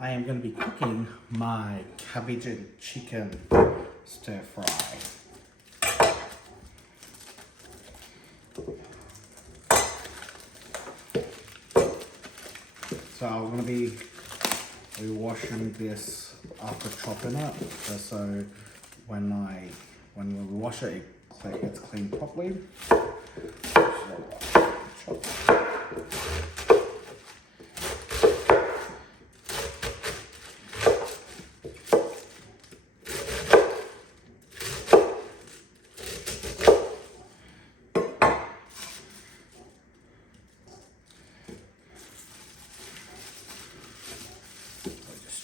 I am going to be cooking my cabbage and chicken stir fry. So I'm going to be washing this after chopping it, just so when we wash it, it's cleaned properly. So, chop.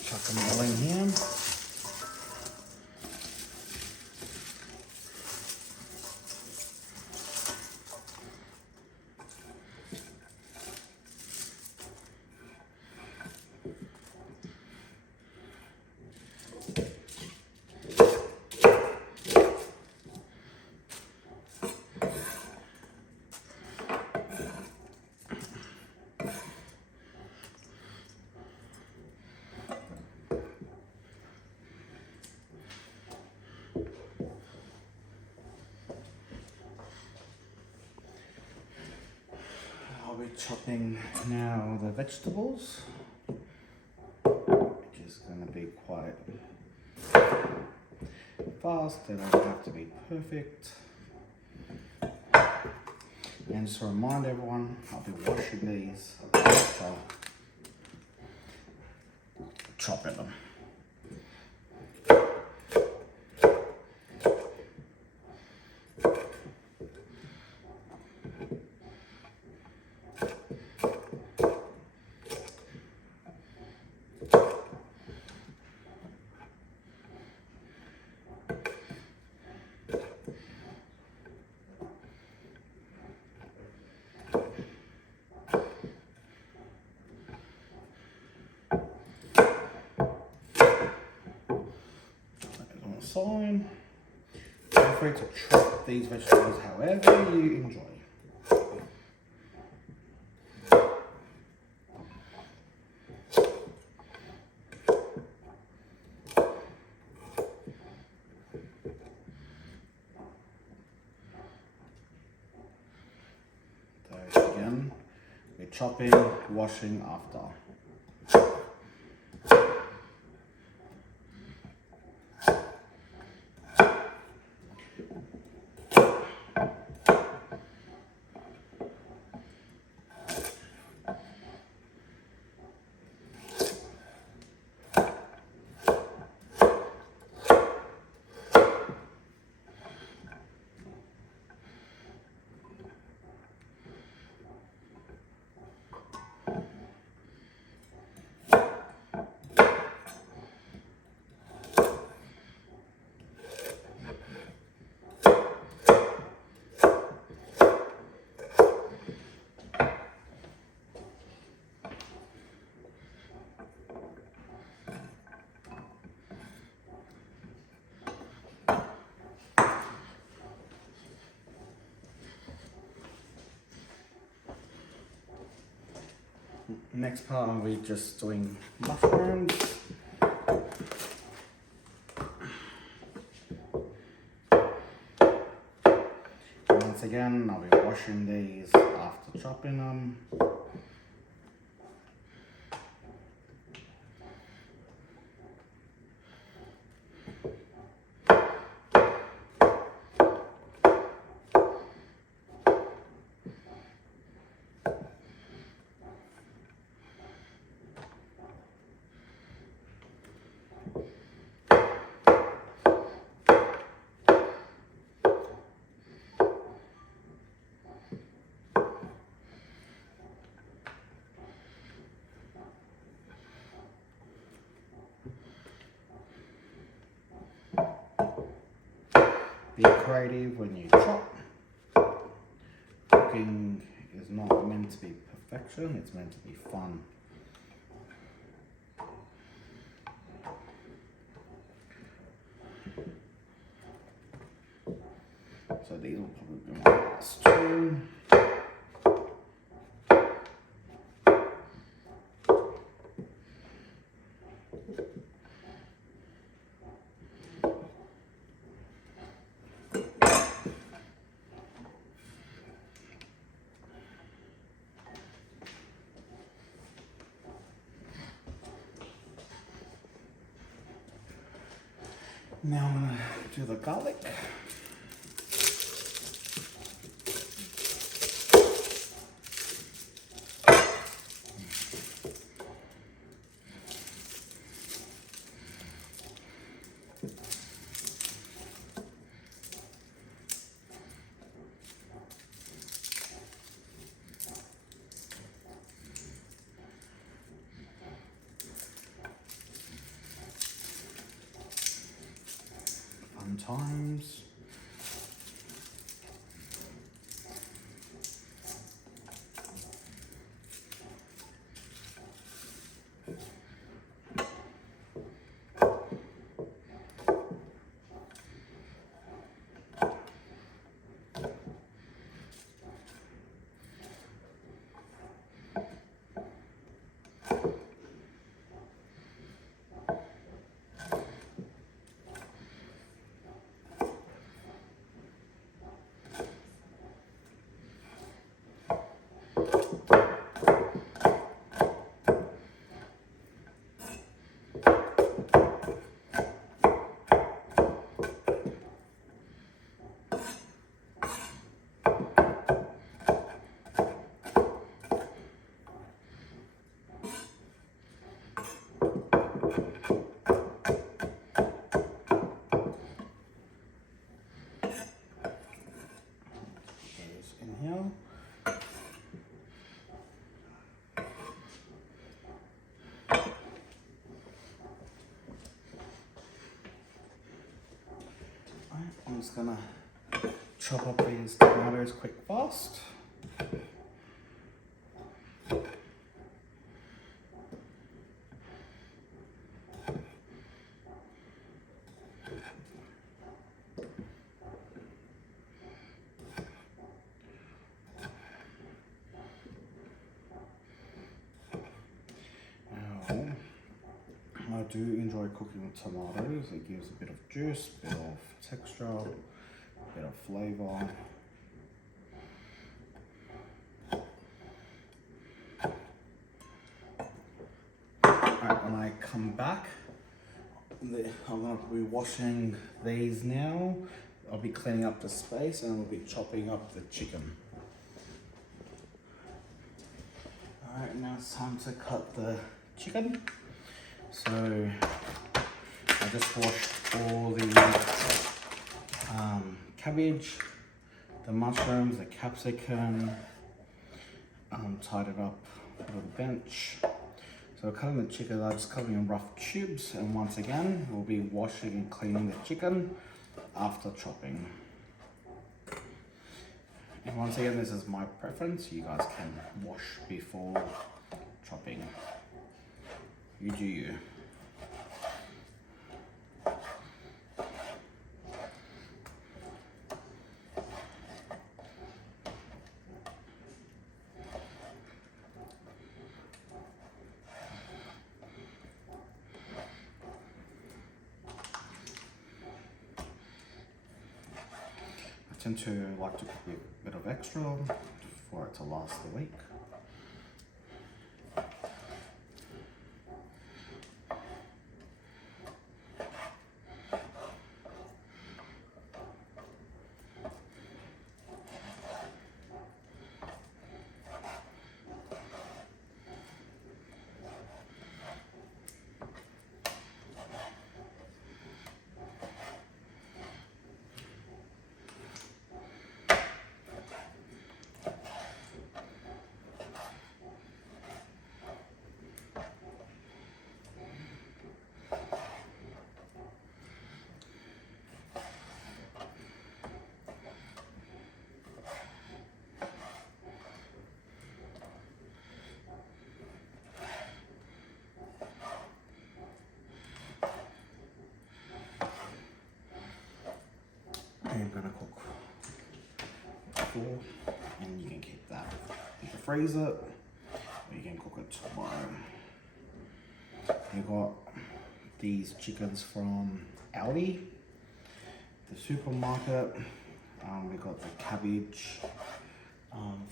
Chuck them all in here. I'll be chopping now the vegetables, which is going to be quite fast. They don't have to be perfect. And just to remind everyone, I'll be washing these after chopping them. Fine. Feel free to chop these vegetables however you enjoy. So again, we're chopping, washing after. Next part, I'll be just doing mushrooms. Once again, I'll be washing these after chopping them. Be creative when you chop. Cooking is not meant to be perfection, it's meant to be fun. So these will probably be my last two. Now I'm gonna do the garlic. Fun times. I'm just gonna chop up these tomatoes quick fast. I do enjoy cooking with tomatoes. It gives a bit of juice, a bit of texture, a bit of flavour. Alright, when I come back, I'm going to be washing these now. I'll be cleaning up the space and we'll be chopping up the chicken. Alright, now it's time to cut the chicken. So I just washed all the cabbage, the mushrooms, the capsicum, tied it up with a bench. So cutting the chicken, I'm just cutting in rough cubes, and once again we'll be washing and cleaning the chicken after chopping. And once again, this is my preference. You guys can wash before chopping. You do you. I tend to like to cook with a bit of extra for it to last the week. I'm gonna cook 4, and you can keep that. You can freeze it, or you can cook it tomorrow. You got these chickens from Aldi, the supermarket. We got the cabbage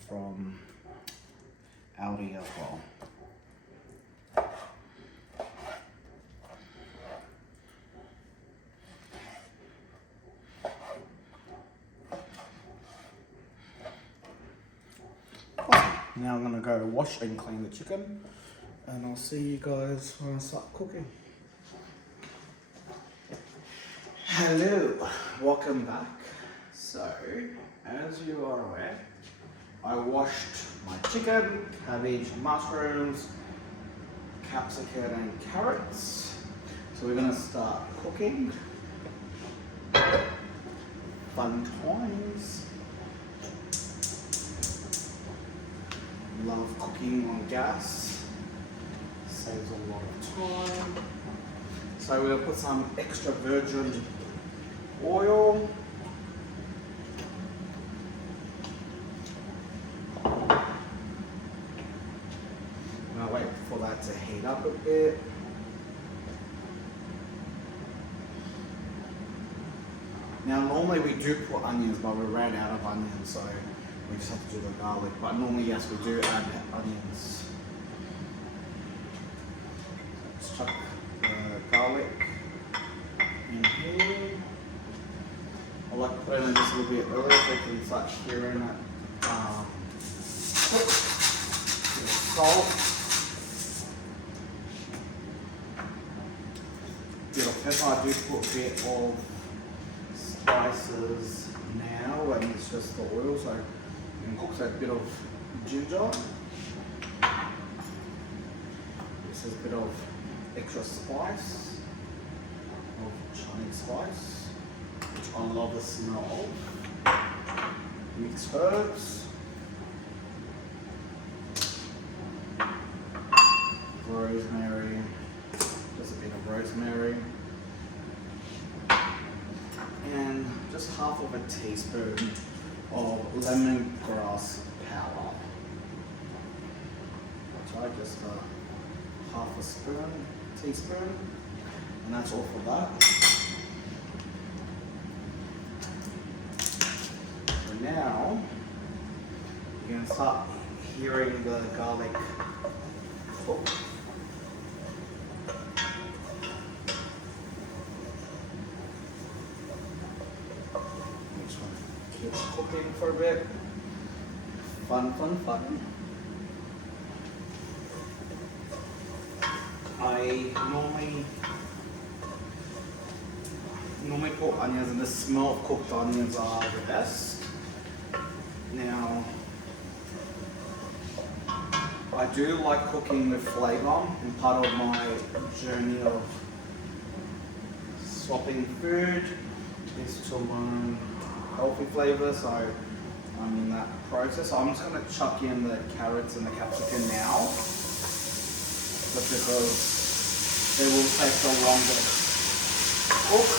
from Aldi as well. Now I'm gonna go wash and clean the chicken, and I'll see you guys when I start cooking. Hello, welcome back. So, as you are aware, I washed my chicken, cabbage, mushrooms, capsicum and carrots. So we're gonna start cooking. Fun times. Love cooking on gas. Saves a lot of time. So we're gonna put some extra virgin oil. I'll wait for that to heat up a bit. Now normally we do put onions, but we ran out of onions, so we just have to do the garlic. But normally, yes, we do add onions. Let's chuck the garlic in here. I like to put it in just a little bit earlier so you can start hearing it cook. Salt. Bit of pepper. I do put a bit of spices now, and it's just the oil, so you can cook that bit of ginger. This is a bit of extra spice, of Chinese spice, which I love the smell of. Mixed herbs, rosemary, just a bit of rosemary, and just half of a teaspoon of lemongrass powder. Try just half a teaspoon, and that's all for that. So now you're going to start hearing the garlic cook. Keep cooking for a bit. Fun. I normally put onions, and the smell of cooked onions are the best. Now, I do like cooking with flavour, and part of my journey of swapping food is to learn healthy flavour, so I'm in that process. So I'm just going to chuck in the carrots and the capsicum now, just because they will take the longest to cook.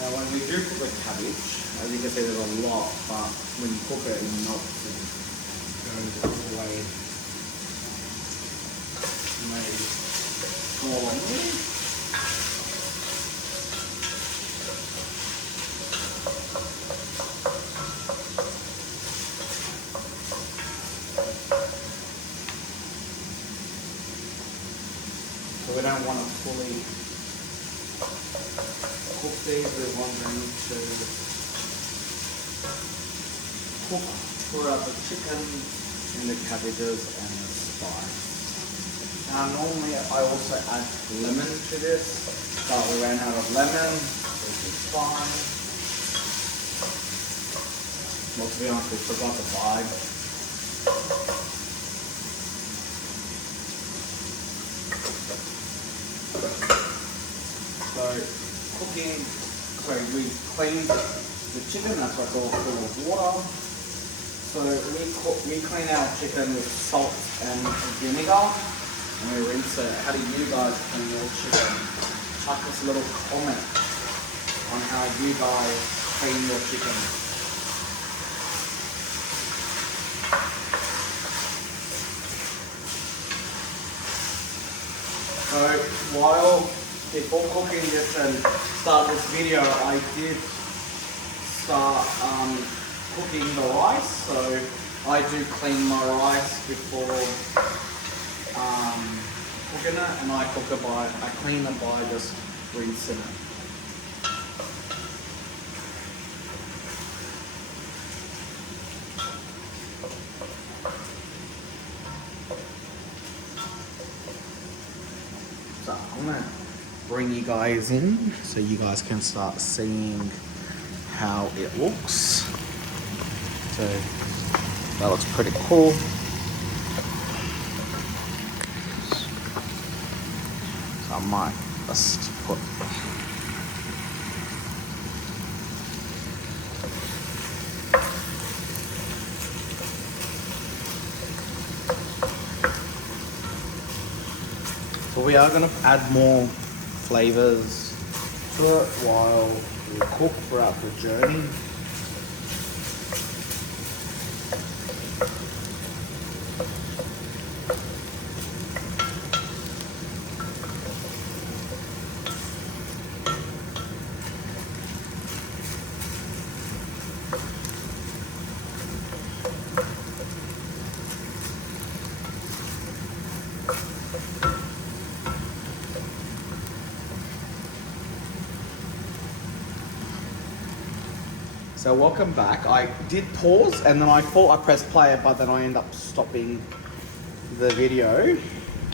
Now when we do cook the cabbage, as you can see there's a lot, but when you cook it, it melts and goes all the way. Maybe smaller meat. So we don't want to fully cook these, we want them to cook throughout the chicken and the cabbages and the spice. Normally I also add lemon to this, but we ran out of lemon, which is fine. Well, to be honest, we forgot to buy. So cooking, we cleaned the chicken, that's what's all full of water. So we clean our chicken with salt and vinegar, and we rinse it. How do you guys clean your chicken? Chuck us a little comment on how you guys clean your chicken. So before cooking this and start this video, I did start cooking the rice. So I do clean my rice before cooking it, and I clean it by just rinsing it. So I'm gonna bring you guys in so you guys can start seeing how it looks. So that looks pretty cool. So I might just put so we are going to add more flavors to it while we cook throughout the journey. So welcome back. I did pause and then I thought I pressed play, but then I ended up stopping the video.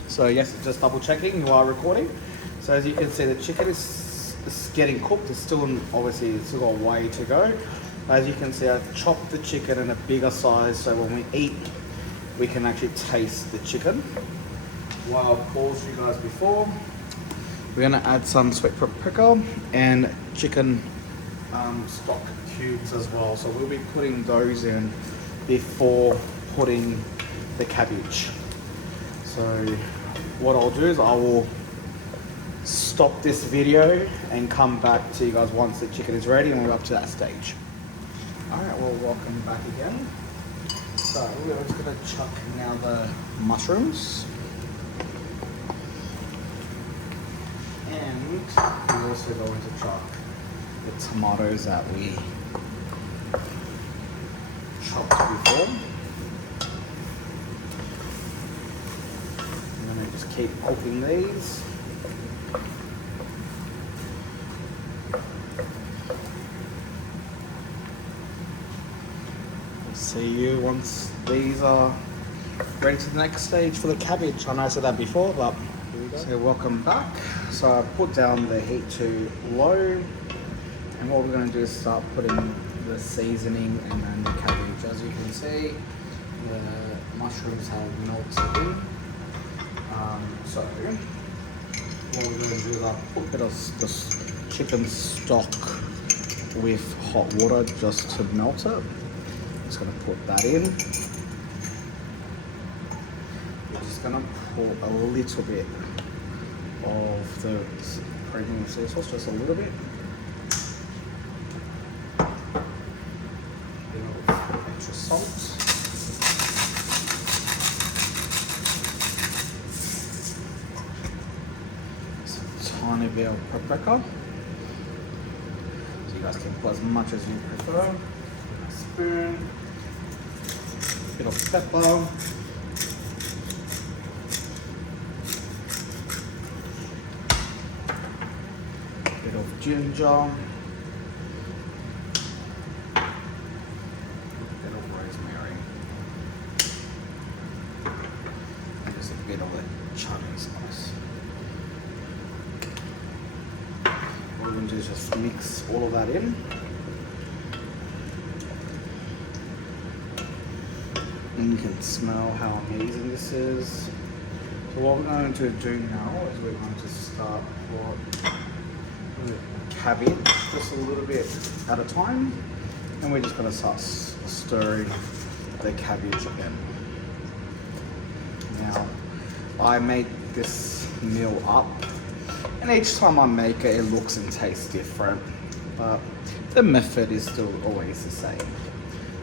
So yes, just double checking you are recording. So as you can see, the chicken is getting cooked. It's still, obviously, it's still got a way to go. As you can see, I've chopped the chicken in a bigger size so when we eat, we can actually taste the chicken. While I paused you guys before, we're gonna add some sweet paprika and chicken stock cubes as well. So we'll be putting those in before putting the cabbage. So what I'll do is I will stop this video and come back to you guys once the chicken is ready and we're up to that stage. Alright, well, welcome back again. So we're just gonna chuck now the mushrooms. And we're also going to chuck the tomatoes that we chopped before. I'm going to just keep cooking these. We'll see you once these are ready to the next stage for the cabbage. I know I said that before, but here we go. So welcome back. So I put down the heat to low. And what we're going to do is start putting the seasoning and then the cabbage. As you can see, the mushrooms have melted in. So what we're going to do is I'll put a bit of this chicken stock with hot water just to melt it. Just going to put that in. We're just going to pour a little bit of the premium soy sauce, just a little bit. Extra salt. Some tiny bit of paprika. So you guys can put as much as you prefer. A spoon. A bit of pepper. A bit of ginger. Bit of the chutney sauce. What we're going to do is just mix all of that in. And you can smell how amazing this is. So what we're going to do now is we're going to start with cabbage just a little bit at a time. And we're just going to start stirring the cabbage again. Now, I make this meal up, and each time I make it, it looks and tastes different, but the method is still always the same.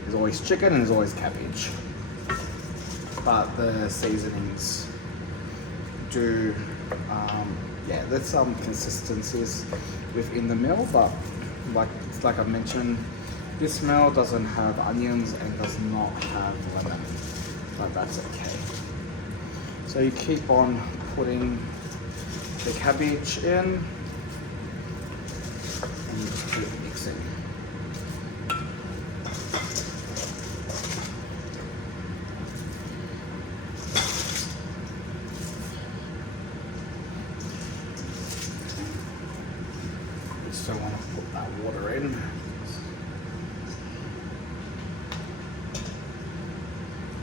There's always chicken and there's always cabbage, but the seasonings do, yeah, there's some consistencies within the meal, but like I mentioned, this meal doesn't have onions and does not have lemon, but that's okay. So you keep on putting the cabbage in and you just keep mixing. Just don't want to put that water in.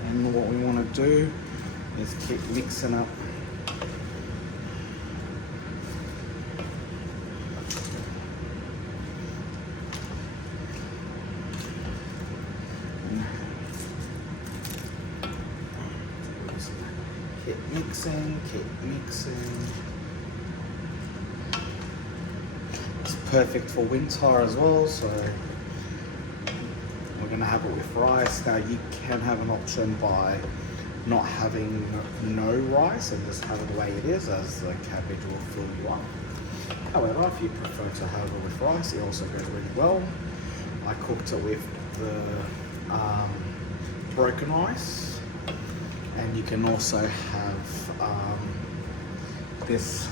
And what we want to do is keep mixing up. Keep mixing. It's perfect for winter as well, so we're gonna have it with rice. Now you can have an option by not having no rice and just have it the way it is, as the cabbage will fill you up. However, if you prefer to have it with rice, it also goes really well. I cooked it with the broken rice, and you can also have this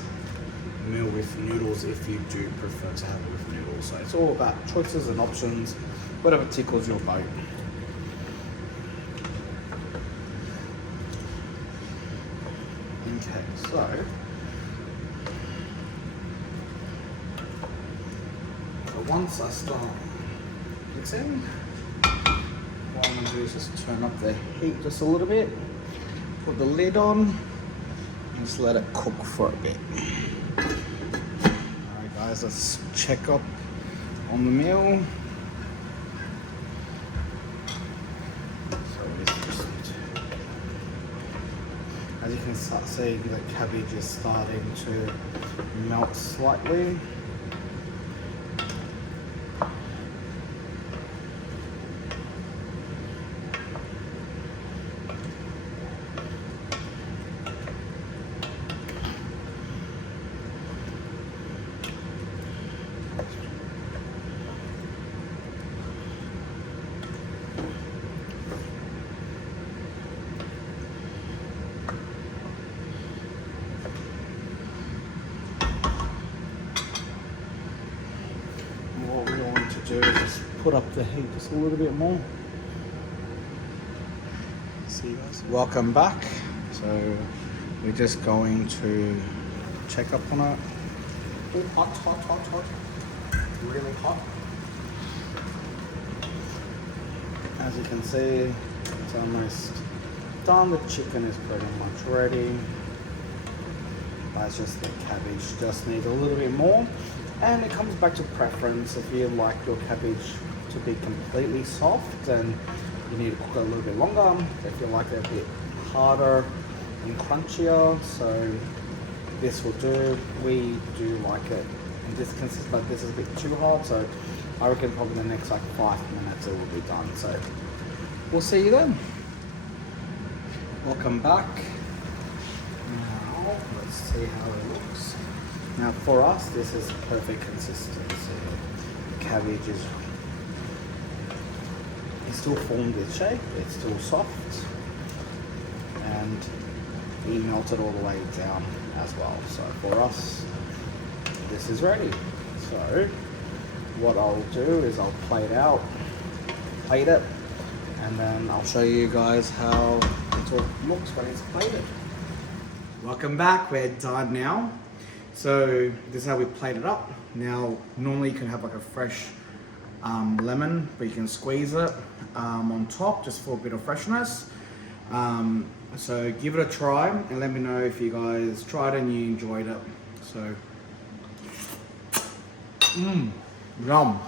meal with noodles if you do prefer to have it with noodles. So it's all about choices and options, whatever tickles your boat. Okay, so once I start mixing, what I'm going to do is just turn up the heat just a little bit, put the lid on, and just let it cook for a bit. Alright guys, let's check up on the meal. As you can start seeing, the cabbage is starting to melt slightly. What we want to do is just put up the heat just a little bit more. See you guys. Welcome back. So we're just going to check up on it. Oh, hot, hot, hot, hot. Really hot. As you can see, it's almost done. The chicken is pretty much ready. That's just the cabbage, just needs a little bit more. And it comes back to preference. If you like your cabbage to be completely soft, then you need to cook it a little bit longer. If you like it a bit harder and crunchier, so this will do. We do like it in this consistency, but this is a bit too hard, so I reckon probably in the next like 5 minutes it will be done. So we'll see you then. Welcome back. Now let's see how it looks. Now for us, this is perfect consistency. The cabbage is still formed its shape, it's still soft, and we melted all the way down as well. So for us, this is ready. So what I'll do is I'll plate it, and then I'll show you guys how it all looks when it's plated. Welcome back, we're done now. So this is how we plate it up. Now, normally you can have like a fresh lemon, but you can squeeze it on top just for a bit of freshness. So give it a try and let me know if you guys tried it and you enjoyed it. So, yum.